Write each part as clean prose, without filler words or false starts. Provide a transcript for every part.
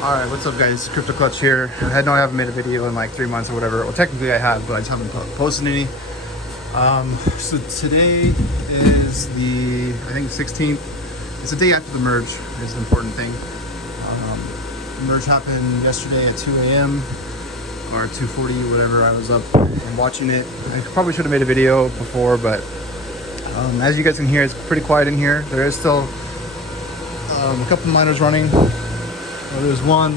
Alright, what's up guys? Crypto Clutch here. I haven't made a video in like 3 months or whatever. Well, technically I have, but I just haven't posted any. So today is I think 16th. It's the day after the merge, is the important thing. The merge happened yesterday at 2 a.m. or 2:40, whatever. I was up and watching it. I probably should have made a video before, but as you guys can hear, it's pretty quiet in here. There is still a couple miners running. There's one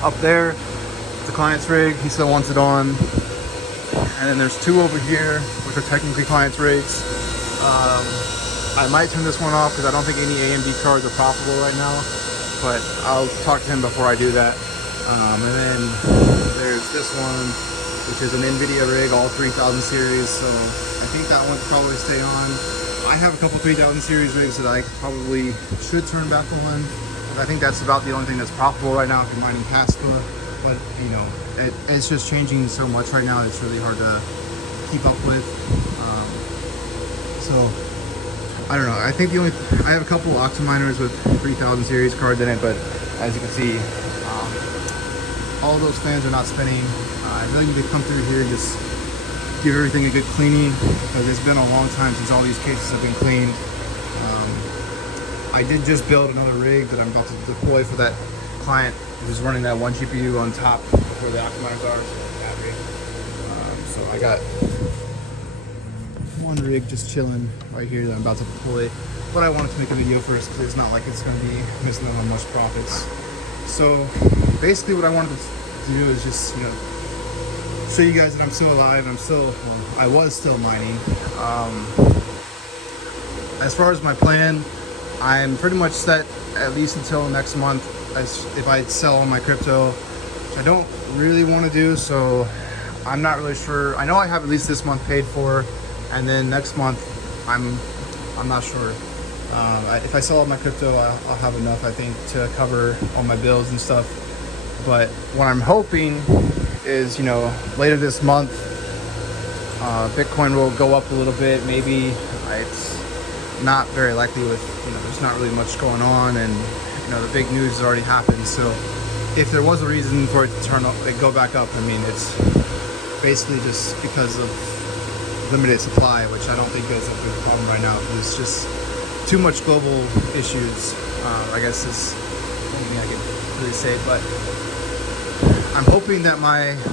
up there, the client's rig, he still wants it on. And then there's two over here, which are technically client's rigs. I might turn this one off because I don't think any AMD cards are profitable right now, but I'll talk to him before I do that. And then there's this one, which is an NVIDIA rig, all 3000 series, so I think that one will probably stay on. I have a couple 3000 series rigs that I probably should turn back on. I think that's about the only thing that's profitable right now if you're mining Caspa, but you know, it's just changing so much right now. It's really hard to keep up with. So I don't know. I think I have a couple Octaminers with 3000 series cards in it, but as you can see, all those fans are not spinning. I really need to come through here and just give everything a good cleaning, because it's been a long time since all these cases have been cleaned. I did just build another rig that I'm about to deploy for that client who's running that one GPU on top where the Octaminers are. So I got one rig just chilling right here that I'm about to deploy. But I wanted to make a video first because it's not like it's going to be missing out on much profits. So basically what I wanted to do is just, you know, show you guys that I'm still alive. I was still mining. As far as my plan, I'm pretty much set at least until next month if I sell all my crypto, which I don't really want to do, so I'm not really sure. I know I have at least this month paid for, and then next month I'm not sure. If I sell all my crypto, I'll have enough, I think, to cover all my bills and stuff. But what I'm hoping is, you know, later this month, Bitcoin will go up a little bit. Maybe it's not very likely with, you know, there's not really much going on, and you know, the big news has already happened. So if there was a reason for it to go back up, I mean, it's basically just because of limited supply, which I don't think is a big problem right now. It's just too much global issues, I guess is the only thing I can really say. But I'm hoping that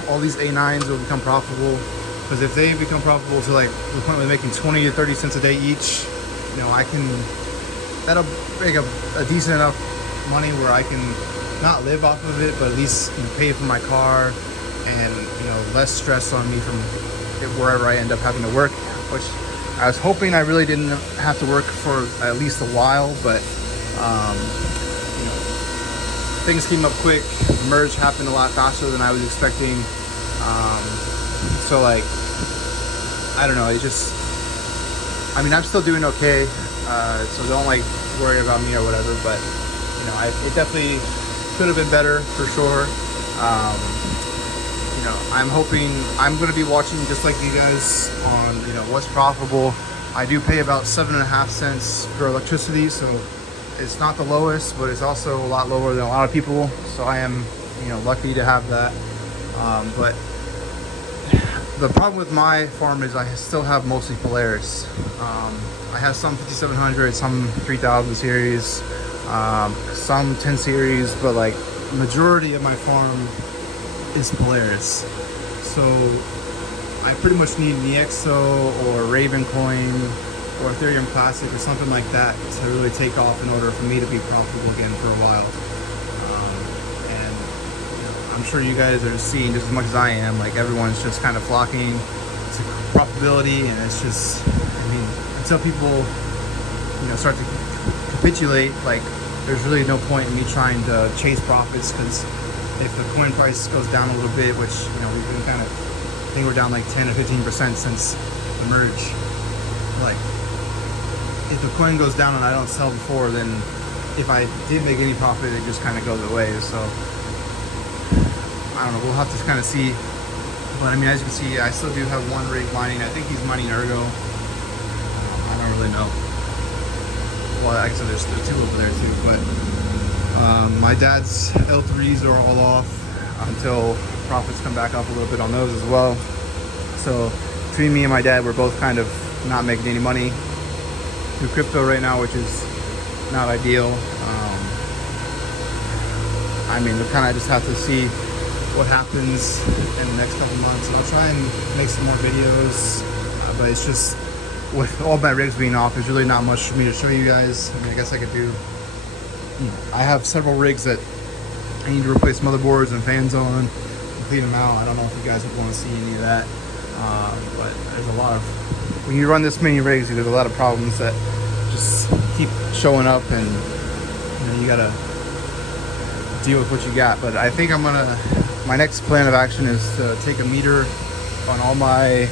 all these A9s will become profitable, because if they become profitable to like the point where they're making 20 to 30 cents a day each, you know, that'll make a decent enough money where I can not live off of it, but at least, you know, pay for my car, and you know, less stress on me from wherever I end up having to work, which I was hoping I really didn't have to work for at least a while. But you know, things came up quick. The merge happened a lot faster than I was expecting. So like, I don't know, I mean, I'm still doing okay, so don't like worry about me or whatever, but you know, it definitely could have been better for sure. You know, I'm hoping I'm going to be watching just like you guys on, you know, what's profitable. I do pay about 7.5 cents for electricity, so it's not the lowest, but it's also a lot lower than a lot of people, so I am, you know, lucky to have that. But the problem with my farm is I still have mostly Polaris. I have some 5700, some 3000 series, some 10 series, but like majority of my farm is Polaris. So I pretty much need Nexo or Raven Coin or Ethereum Classic or something like that to really take off in order for me to be profitable again for a while. And you know, I'm sure you guys are seeing just as much as I am, like everyone's just kind of flocking to profitability, and it's just, I mean, until people, you know, start to capitulate, like there's really no point in me trying to chase profits, because if the coin price goes down a little bit, which, you know, we've been kind of, I think we're down like 10 or 15% since the merge. Like, if the coin goes down and I don't sell before, then if I did make any profit, it just kind of goes away. So I don't know, we'll have to kind of see. But I mean, as you can see, I still do have one rig mining. I think he's mining Ergo. I don't really know. Well, actually, there's two over there too, but My dad's L3s are all off until profits come back up a little bit on those as well. So between me and my dad, we're both kind of not making any money through crypto right now, which is not ideal. I mean, we kind of just have to see what happens in the next couple months. And I'll try and make some more videos, but it's just with all my rigs being off, there's really not much for me to show you guys. I mean, I guess I could do, I have several rigs that I need to replace motherboards and fans on and clean them out. I don't know if you guys would want to see any of that, but there's a lot of, when you run this many rigs, there's a lot of problems that just keep showing up, and you gotta deal with what you got. But I think my next plan of action is to take a meter on all my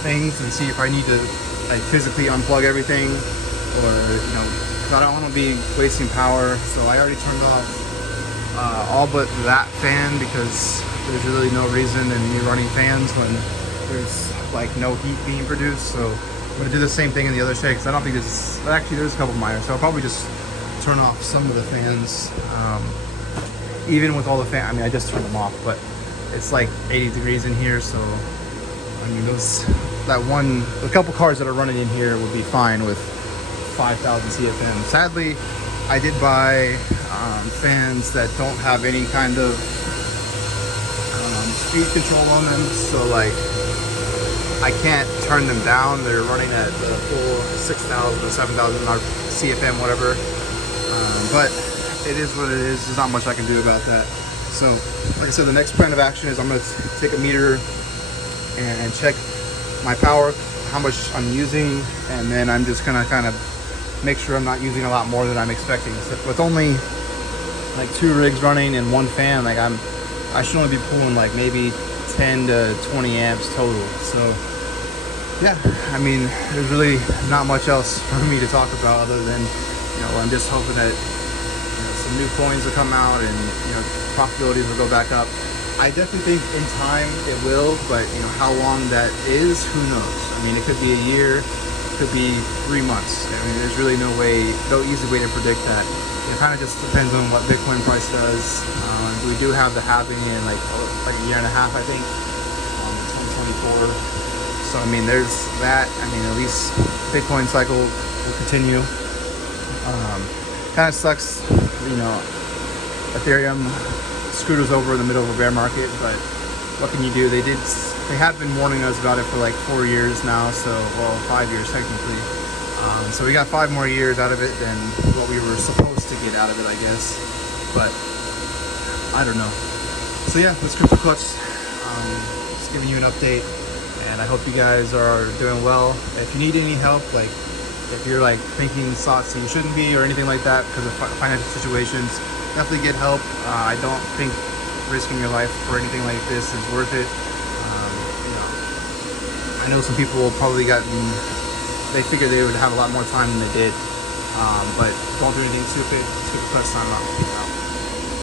things and see if I need to like physically unplug everything, or because I don't want to be wasting power. So I already turned off all but that fan, because there's really no reason in me running fans when there's like no heat being produced. So I'm gonna do the same thing in the other shed, because I don't think there's a couple minor, so I'll probably just turn off some of the fans. Even with all the fan, I mean, I just turned them off, but it's like 80 degrees in here, so I mean, a couple cars that are running in here would be fine with 5,000 CFM. Sadly, I did buy fans that don't have any kind of speed control on them, so like I can't turn them down. They're running at the full 6,000 or 7,000 CFM, whatever. But it is what it is. There's not much I can do about that. So, like I said, the next plan of action is I'm going to take a meter and check my power, how much I'm using, and then I'm just going to kind of make sure I'm not using a lot more than I'm expecting. So with only like 2 rigs running and 1 fan, like I should only be pulling like maybe 10 to 20 amps total. So yeah, I mean, there's really not much else for me to talk about other than, I'm just hoping that some new coins will come out and profitabilities will go back up. I definitely think in time it will, but how long that is, who knows? I mean, it could be a year, it could be 3 months. I mean, there's really no easy way to predict that. It kind of just depends on what Bitcoin price does. We do have the halving in like a year and a half, I think, 2024. So I mean, there's that. I mean, at least Bitcoin cycle will continue. Kind of sucks, Ethereum screwed us over in the middle of a bear market, but what can you do? They have been warning us about it for like 4 years now, so, well, 5 years technically. So we got 5 more years out of it than what we were supposed to get out of it, I guess. But I don't know. So yeah, this Crypto Clutch, just giving you an update, and I hope you guys are doing well. If you need any help, like if you're like thinking thoughts that you shouldn't be or anything like that because of financial situations, definitely get help. I don't think risking your life for anything like this is worth it. I know some people probably they figured they would have a lot more time than they did, but don't do anything stupid. Just get the clutch time out.